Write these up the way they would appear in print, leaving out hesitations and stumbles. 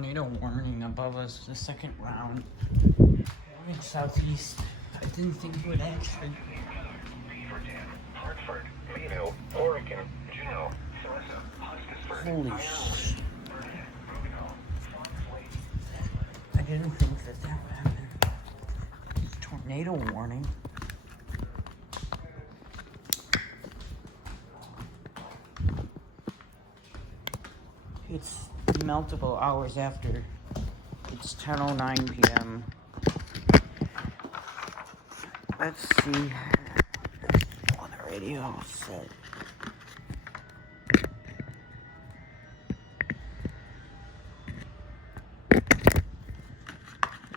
Tornado warning above us, the second round. Going southeast. I didn't think it would actually. Hartford, Mayville, Oregon, Juneau, Holy shit. I didn't think that would happen. Tornado warning. It's multiple hours after. It's 10:09 p.m. Let's see what the radio said.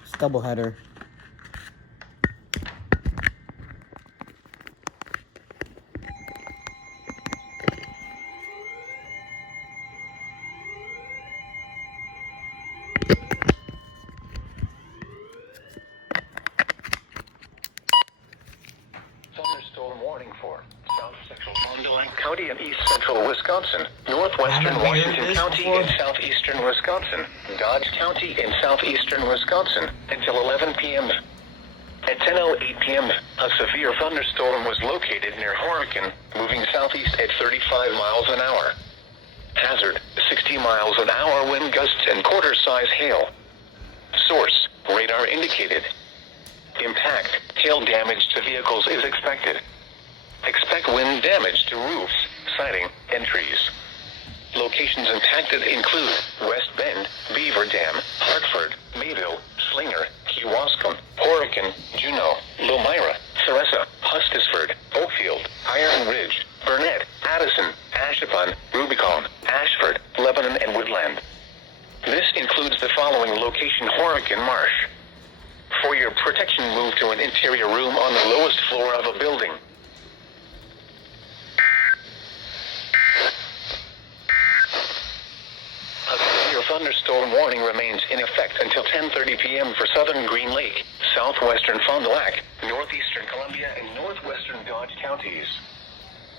It's doubleheader. Thunderstorm warning for South Central Fond du Lac County and East Central Wisconsin, Northwestern Washington County and Southeastern Wisconsin, Dodge County and Southeastern Wisconsin until 11 p.m. At 10:08 p.m., a severe thunderstorm was located near Horicon, moving southeast at 35 miles an hour. Hazard, 60 miles an hour wind gusts and quarter-size hail. Source, radar indicated. Impact, hail damage to vehicles is expected. Expect wind damage to roofs, siding, and trees. Locations impacted include West Bend, Beaver Dam, Hartford, Mayville, Slinger, Kewaskum, Horicon, Juneau, Lomira, Theresa, Hustisford, Oakfield, Iron Ridge, Burnett, Addison, Ashapon, Rubicon, Ashford, Lebanon, and Woodland. This includes the following location: Horicon Marsh. For your protection, move to an interior room on the lowest floor of a building. A severe thunderstorm warning remains in effect until 10:30 p.m. for southern Green Lake, southwestern Fond du Lac, northeastern Columbia, and northwestern Dodge counties.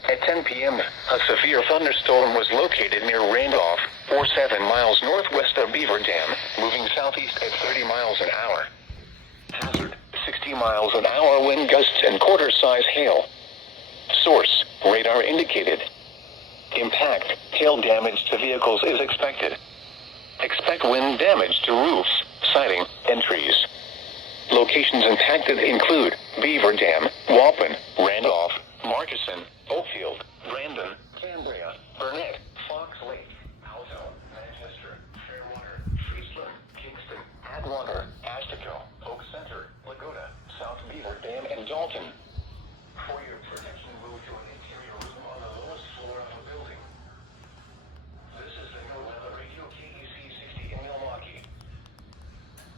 At 10 p.m., a severe thunderstorm was located near Randolph, 47 miles northwest of Beaver Dam, moving southeast at 30 miles an hour. Hazard, 60 miles an hour wind gusts and quarter-size hail. Source, radar indicated. Impact, hail damage to vehicles is expected. Expect wind damage to roofs, siding, and trees. Locations impacted include Beaver Dam, Waupun, Randolph, Markeson, Oakfield, Brandon, Cambria, Burnett, Fox Lake, Alto, Manchester, Fairwater, Friesland, Kingston, Atwater, Ashtabula, Oak Center, Laguna, South Beaver Dam, and Dalton. For your protection, move to an interior room on the lowest floor of a building. This is the NOAA Radio KEC 60 in Milwaukee.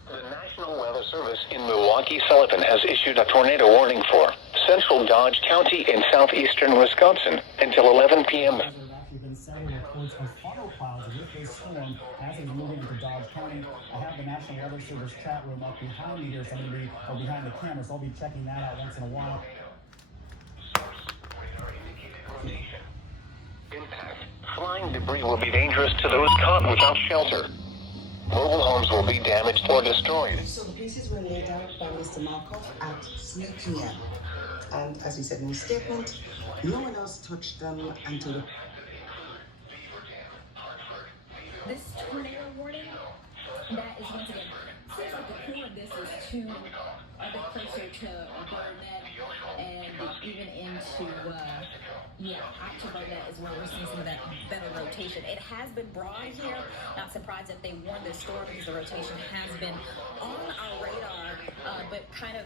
The National Weather Service in Milwaukee-Sullivan has issued a tornado warning for central Dodge County in southeastern Wisconsin until 11 p.m. There have actually been several reports of funnel clouds with this storm as it's moving into Dodge County. I have the National Weather Service chat room up behind me here, so I'm going to be behind the camera, so I'll be checking that out once in a while. Impact. Flying debris will be dangerous to those caught without shelter. Mobile homes will be damaged or destroyed. So the pieces were laid out by Mr. Markov at 3 p.m. And as he said in his statement, no one else touched them until the... This tornado warning, that is once again, seems like the core of this is to a bit closer to Burnett and even into, out to Burnett is where we're seeing some of that better rotation. It has been broad here. Not surprised that they warned this storm because the rotation has been on our radar, but kind of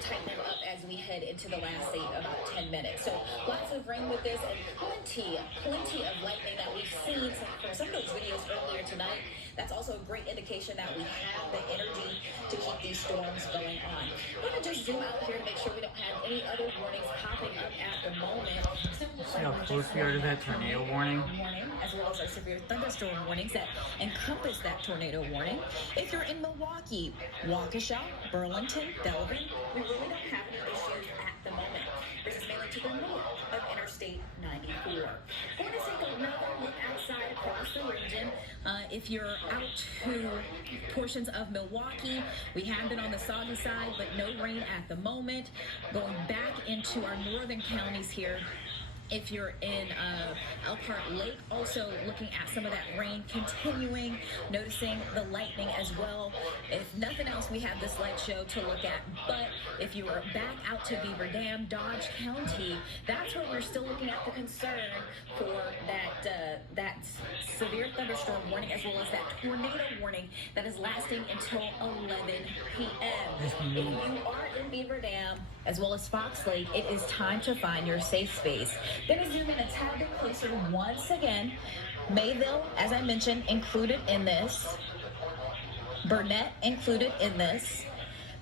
tightening up as we head into the last, say, about 10 minutes. So lots of rain with this and plenty of lightning that we've seen from some of those videos earlier tonight. That's also a great indication that we have the energy to keep these storms going on. I'm going to just zoom out here to make sure we don't have any other warnings popping up at the moment. See how close we are to that tornado warning? As well as our severe thunderstorm warnings that encompass that tornado warning. If you're in Milwaukee, Waukesha, Burlington, Belvin, we really don't have any issues at the moment. This is mainly to the north of Interstate 94. We're going to take another look outside across the region. If you're out to portions of Milwaukee, we have been on the soggy side, but no rain at the moment. Going back into our northern counties here, if you're in Elkhart Lake, also looking at some of that rain continuing, noticing the lightning as well. If nothing else, we have this light show to look at. But if you are back out to Beaver Dam, Dodge County, that's where we're still looking at the concern for that severe thunderstorm warning, as well as that tornado warning that is lasting until 11 p.m. If you are in Beaver Dam, as well as Fox Lake, it is time to find your safe space. Going to zoom in a tad bit closer once again. Mayville, as I mentioned, included in this. Burnett included in this.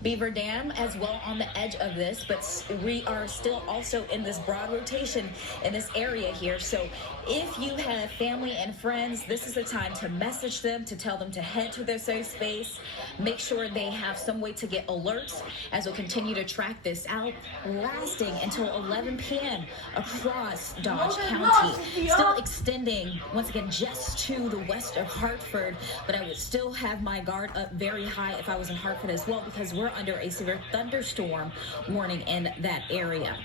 Beaver Dam as well on the edge of this, but we are still also in this broad rotation in this area here. So if you have family and friends, this is the time to message them, to tell them to head to their safe space. Make sure they have some way to get alerts as we'll continue to track this out, lasting until 11 p.m. across Dodge County. Still extending, once again, just to the west of Hartford, but I would still have my guard up very high if I was in Hartford as well, because we're under a severe thunderstorm warning in that area.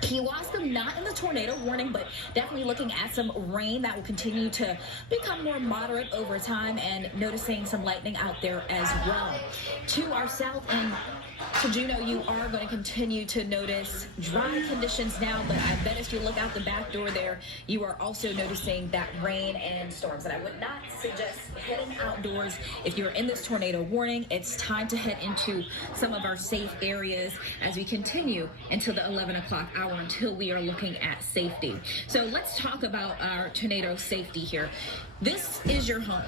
Kewaskum not in the tornado warning, but definitely looking at some rain that will continue to become more moderate over time, and noticing some lightning out there as well. To our south and to Juneau, you are going to continue to notice dry conditions now, but I bet if you look out the back door there, you are also noticing that rain and storms. And I would not suggest heading outdoors if you're in this tornado warning. It's time to head into some of our safe areas as we continue until the 11 o'clock hour, until we are looking at safety. So let's talk about our tornado safety here. This is your home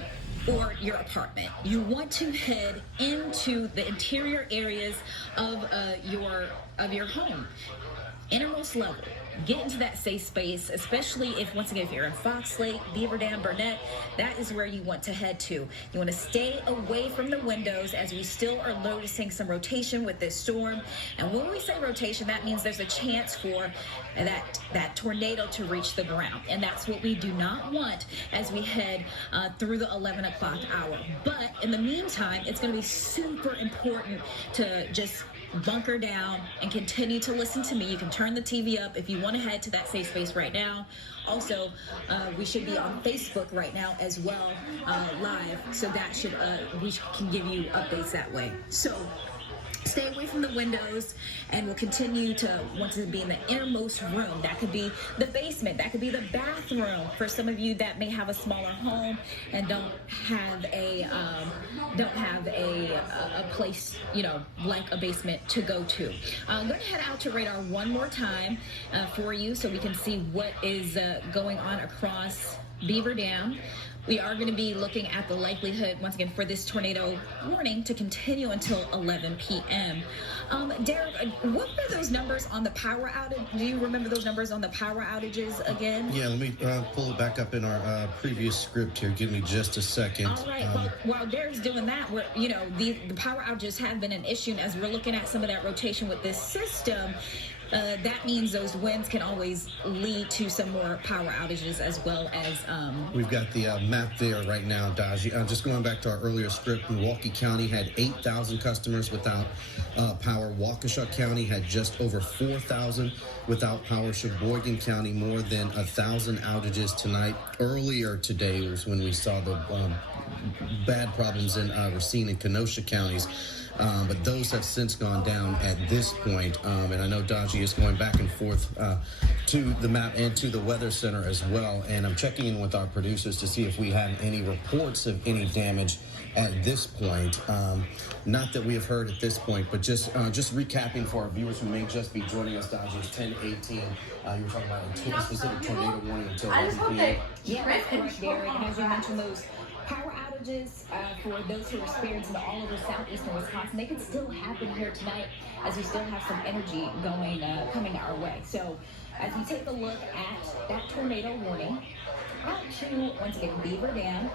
or your apartment. You want to head into the interior areas of your home, innermost level. Get into that safe space, especially if, once again, if you're in Fox Lake, Beaver Dam, Burnett, that is where you want to head to. You want to stay away from the windows, as we still are noticing some rotation with this storm. And when we say rotation, that means there's a chance for that tornado to reach the ground. And that's what we do not want as we head through the 11 o'clock hour. But in the meantime, it's going to be super important to just bunker down and continue to listen to me. You can turn the TV up if you want to head to that safe space right now. Also, we should be on Facebook right now as well, live, so that should we can give you updates that way. So stay away from the windows, and we'll continue to want to be in the innermost room. That could be the basement, that could be the bathroom for some of you that may have a smaller home and don't have a place, like a basement to go to. I'm going to head out to radar one more time for you, so we can see what is going on across Beaver Dam. We are going to be looking at the likelihood, once again, for this tornado warning to continue until 11 p.m. Derek, what were those numbers on the power outage? Do you remember those numbers on the power outages again? Yeah, let me pull it back up in our previous script here. Give me just a second. All right. Well, while Derek's doing that, the power outages have been an issue, and as we're looking at some of that rotation with this system, that means those winds can always lead to some more power outages, as well as we've got the map there right now, Daji. Just going back to our earlier script, Milwaukee County had 8,000 customers without power. Waukesha County had just over 4,000 without power. Sheboygan County more than 1,000 outages tonight. Earlier today was when we saw the bad problems in Racine and Kenosha counties. But those have since gone down at this point. And I know Daji is going back and forth to the map and to the Weather Center as well. And I'm checking in with our producers to see if we have any reports of any damage at this point. Not that we have heard at this point, but just recapping for our viewers who may just be joining us, Daji, it's 10:18. You were talking about a specific tornado warning until 11 p.m. Yeah, that's correct, Derek. And as you mentioned, those power outages for those who are experiencing all over southeastern Wisconsin, they can still happen here tonight, as we still have some energy coming our way. So as we take a look at that tornado warning out to, once again, Beaver Dam,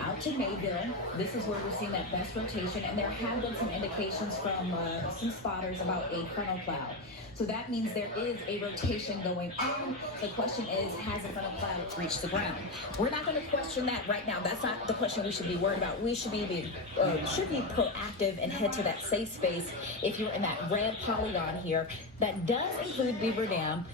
out to Mayville. This is where we're seeing that best rotation, and there have been some indications from some spotters about a frontal cloud. So that means there is a rotation going on. The question is, has a frontal cloud reached the ground? We're not going to question that right now. That's not the question we should be worried about. We should be proactive and head to that safe space if you're in that red polygon here. That does include Beaver Dam,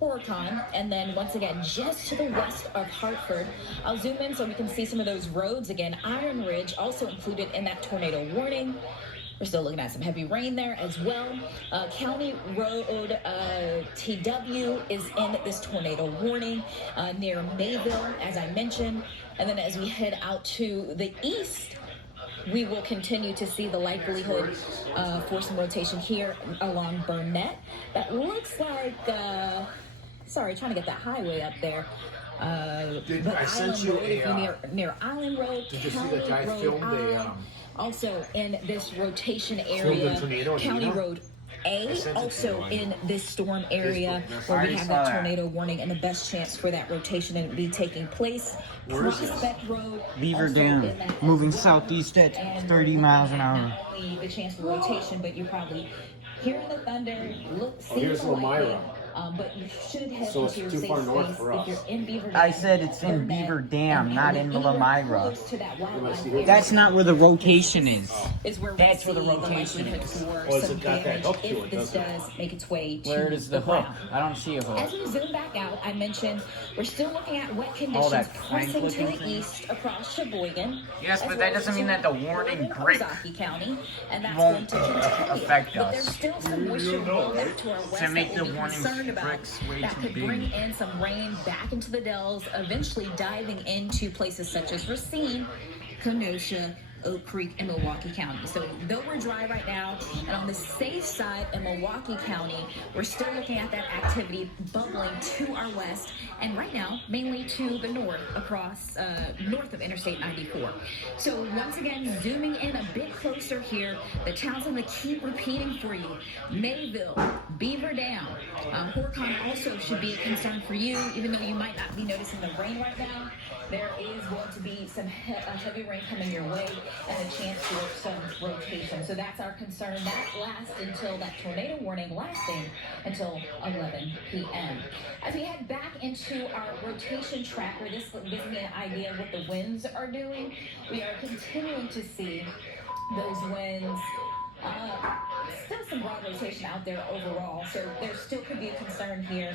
Horicon, and then once again, just to the west of Hartford. I'll zoom in so we can see some of those roads again. Iron Ridge also included in that tornado warning. We're still looking at some heavy rain there as well. County Road TW is in this tornado warning near Mayville, as I mentioned. And then as we head out to the east, we will continue to see the likelihood for some rotation here along Burnett. That looks like, sorry, trying to get that highway up there. But I sent Island you Road, if a, you're near Island Road, did you see County that guy Road filmed Island. Also in this rotation filmed area, the tornado, County you know? Road A, sent it to also you in this storm area Facebook where we message. have I saw that that. tornado warning and the best chance for that rotation to be taking place. Where is this? Prospect Road, Beaver also Dam, in that moving as well. southeast at And 30 we're miles an looking at hour. Not only the chance for rotation, but you're probably hearing the thunder, seeing here's the lightning. Elmira. But you should head So into it's your too safe far north space for if us. you're in Beaver Dam. I said it's in Burnett, Beaver Dam, and not in anywhere Elmira. close to that wildlife see area. That's not where the rotation is. Is where That's we where the see rotation likelihood is. for Oh, it's some got that damage hook to if it, this doesn't it? does make its way to Where is the hook? ground. I don't see a hook. As we zoom back out, I mentioned we're still looking at wet conditions Oh, that crank pressing to looking the thing? east across Sheboygan. Yes, as but well that doesn't as mean that the to warning brick Ozaukee County, and that's won't going to continue. affect But us. there's still some moisture rolling back to our west To make that we'll the be warning concerned about. bricks way That too could big. bring in some rain back into the dells, eventually diving into places such as Racine, Kenosha, Oak Creek, and Milwaukee County. So though we're dry right now, and on the safe side in Milwaukee County, we're still looking at that activity bubbling to our west, and right now, mainly to the north, across north of Interstate 94. So once again, zooming in a bit closer here, the towns I'm going to keep repeating for you: Mayville, Beaver Dam, Horicon also should be a concern for you, even though you might not be noticing the rain right now. There is going to be some heavy rain coming your way and a chance for some rotation. So that's our concern. That lasts until that tornado warning lasting until 11 p.m. As we head back into our rotation tracker, this gives me an idea of what the winds are doing. We are continuing to see those winds. Still some broad rotation out there overall, so there still could be a concern here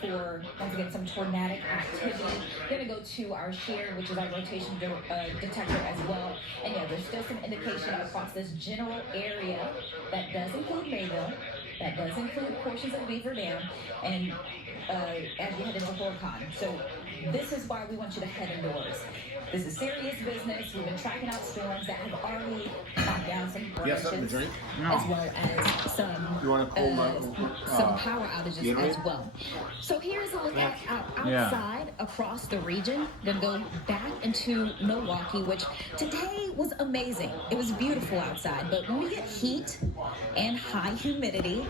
for, once again, some tornadic activity. We're going to go to our shear, which is our rotation detector as well. And yeah, there's still some indication across this general area that does include Mayville, that does include portions of Beaver Dam, and as we head into Horicon. So this is why we want you to head indoors. This is serious business. We've been tracking out storms that have already knocked down some You have something to branches, drink? as well as some You want to some power outages Gatorade? as well. So here's a look at our Yeah. outside across the region. Then go back into Milwaukee, which today was amazing. It was beautiful outside, but when we get heat and high humidity,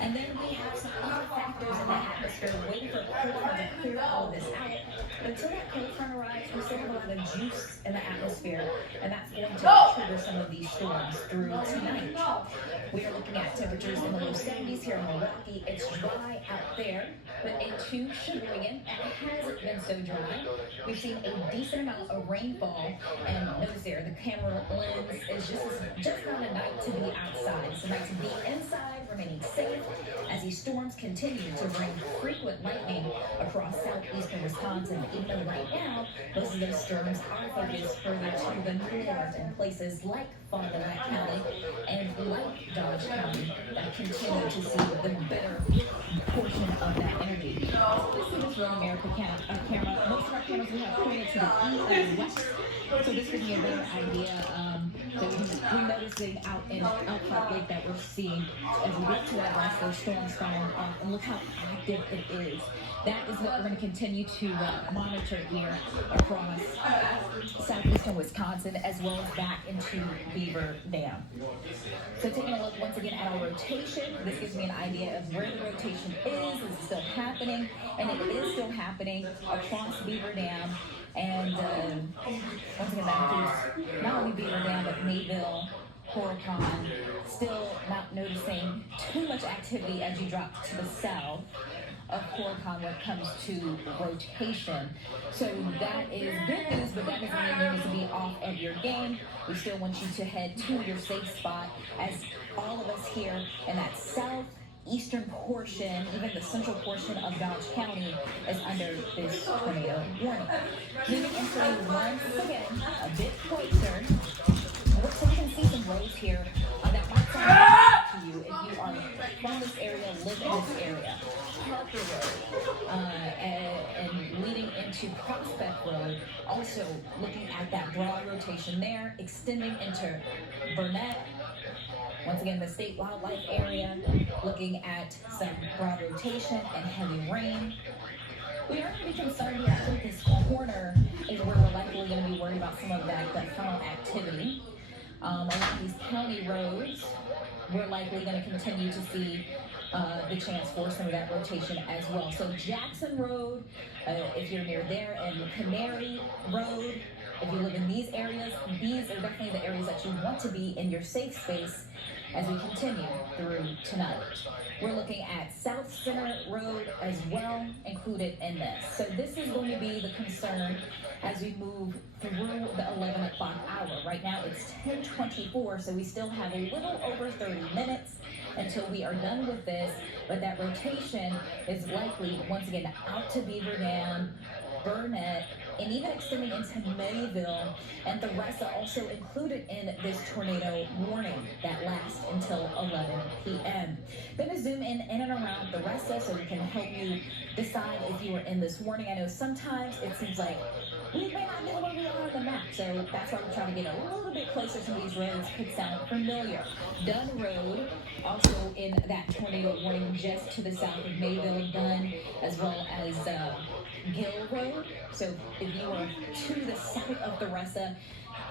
and then we have some other factors in the atmosphere waiting for cold front to clear all of this out. But until that cold front arrives, we still have a lot of juice in the atmosphere, and that's going to trigger some of these storms through tonight. We are looking at temperatures in the low 70s here in Milwaukee. It's dry out there, but into Sheboygan, it hasn't been so dry. We've seen a decent amount of rainfall, and notice there, the camera lens is just not a night to be outside. It's a night to be inside, remaining safe, as these storms continue to bring frequent lightning across southeastern Wisconsin. Even though right now, most of those storms are focused further to the north in places like Fond du Lac County and like Dodge County that continue to see the better portion of that energy. This is this Road America camera. Most of our cameras we have pointed to the west. So this gives me a better idea. So we're noticing out in Elkhart Lake that we're seeing as we get to that last those storms falling off, and look how active it is. That is what we're going to continue to monitor here across southeastern Wisconsin, as well as back into Beaver Dam. So taking a look once again at our rotation, this gives me an idea of where the rotation is it still happening, and it is still happening across Beaver Dam And once again, that includes not only Beaver Dam, but Mayville, Horicon. Still not noticing too much activity as you drop to the south of Horicon when it comes to rotation. So that is good news, but that doesn't mean you need to be off of your game. We still want you to head to your safe spot, as all of us here in that southeastern portion, even the central portion of Dodge County, is under this tornado warning. Moving into once again a bit closer, so we can see some roads here that might sound to you if you are from this area, live in this area. Parker Road and leading into Prospect Road, also looking at that broad rotation there, extending into Burnett. Once again, the state wildlife area, looking at some broad rotation and heavy rain. We are pretty concerned here. I think this corner is where we're likely going to be worried about some of that funnel activity. Along these county roads, we're likely going to continue to see the chance for some of that rotation as well. So Jackson Road, if you're near there, and Canary Road, if you live in these areas, these are definitely the areas that you want to be in your safe space as we continue through tonight. We're looking at South Center Road as well, included in this. So this is going to be the concern as we move through the 11 o'clock hour. Right now it's 10:24, so we still have a little over 30 minutes until we are done with this, but that rotation is likely, once again, out to Beaver Dam, Burnett, and even extending into Mayville, and the rest are also included in this tornado warning that lasts until 11 p.m. Going to zoom in and around the rest so we can help you decide if you are in this warning. I know sometimes it seems like we may not know where we are on the map, so that's why we're trying to get a little bit closer to these roads. Could sound familiar. Dunn Road, also in that tornado warning just to the south of Mayville, Dunn, as well as Gill Road. So if you are to the south of Theresa,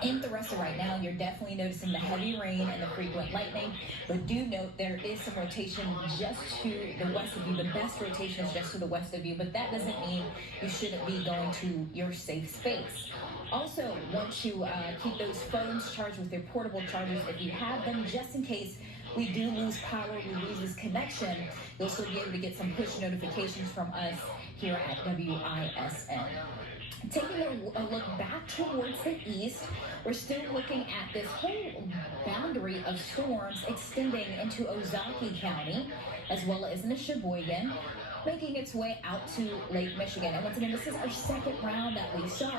in Theresa right now, you're definitely noticing the heavy rain and the frequent lightning. But do note there is some rotation just to the west of you. The best rotation is just to the west of you, but that doesn't mean you shouldn't be going to your safe space. Also, want you keep those phones charged with their portable chargers if you have them, just in case we do lose power, we lose this connection. You'll still be able to get some push notifications from us here at WISN. Taking a look back towards the east, we're still looking at this whole boundary of storms extending into Ozaukee County, as well as into Sheboygan, making its way out to Lake Michigan. And once again, this is our second round that we saw.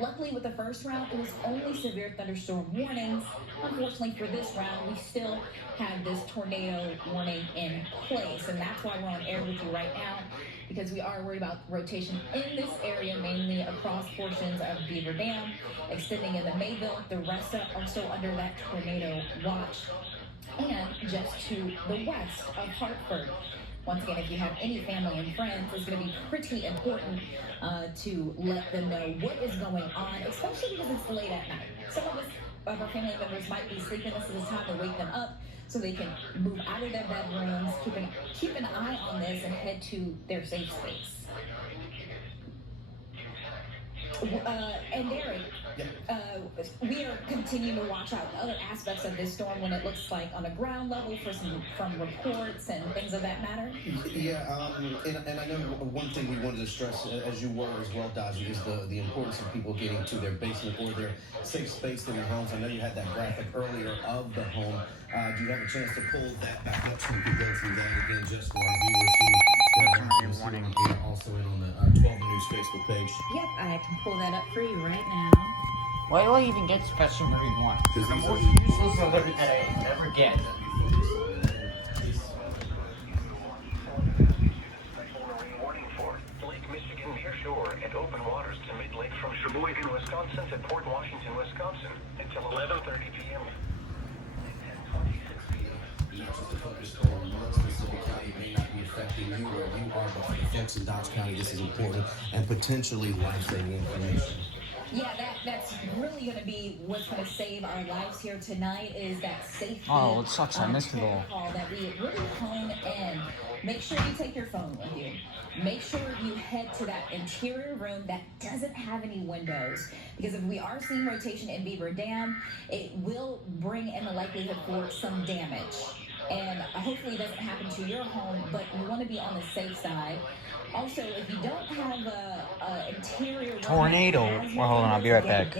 Luckily, with the first round, it was only severe thunderstorm warnings. Unfortunately, for this round, we still have this tornado warning in place, and that's why we're on air with you right now, because we are worried about rotation in this area, mainly across portions of Beaver Dam, extending into Mayville. The rest are also under that tornado watch, and just to the west of Hartford. Once again, if you have any family and friends, it's going to be pretty important to let them know what is going on, especially because it's late at night. Some of our family members might be sleeping. This is the time to wake them up so they can move out of their bedrooms, keep an eye on this, and head to their safe space. And Derek, we are continuing to watch out other aspects of this storm when it looks like on a ground level from reports and things of that matter. Yeah, and I know one thing we wanted to stress, as you were as well, Dodgy, is the importance of people getting to their basement or their safe space in their homes. I know you had that graphic earlier of the home. Do you have a chance to pull that back up so we can go through that again just for our viewers who are also in on the 12 News Facebook page? Yep, I can pull that up for you right now. Why do I even get special marine one? Because the most useless alert that I never get. Warning for Lake Michigan near shore and open waters to mid-lake from Sheboygan, Wisconsin to Port Washington, Wisconsin until 11:30 p.m. Not just a thunderstorm, one specific county may not be affecting you where you are, but for folks in Dodge County, this is important and potentially life-saving information. Yeah, that that's really going to be what's going to save our lives here tonight is that safety. Oh, it sucks. I missed it all. Call that we really hone in. Make sure you take your phone with you. Make sure you head to that interior room that doesn't have any windows. Because if we are seeing rotation in Beaver Dam, it will bring in the likelihood for some damage. And hopefully it doesn't happen to your home, but you want to be on the safe side. Also, if you don't have a interior room, Tornado. Well, hold on, I'll be right back.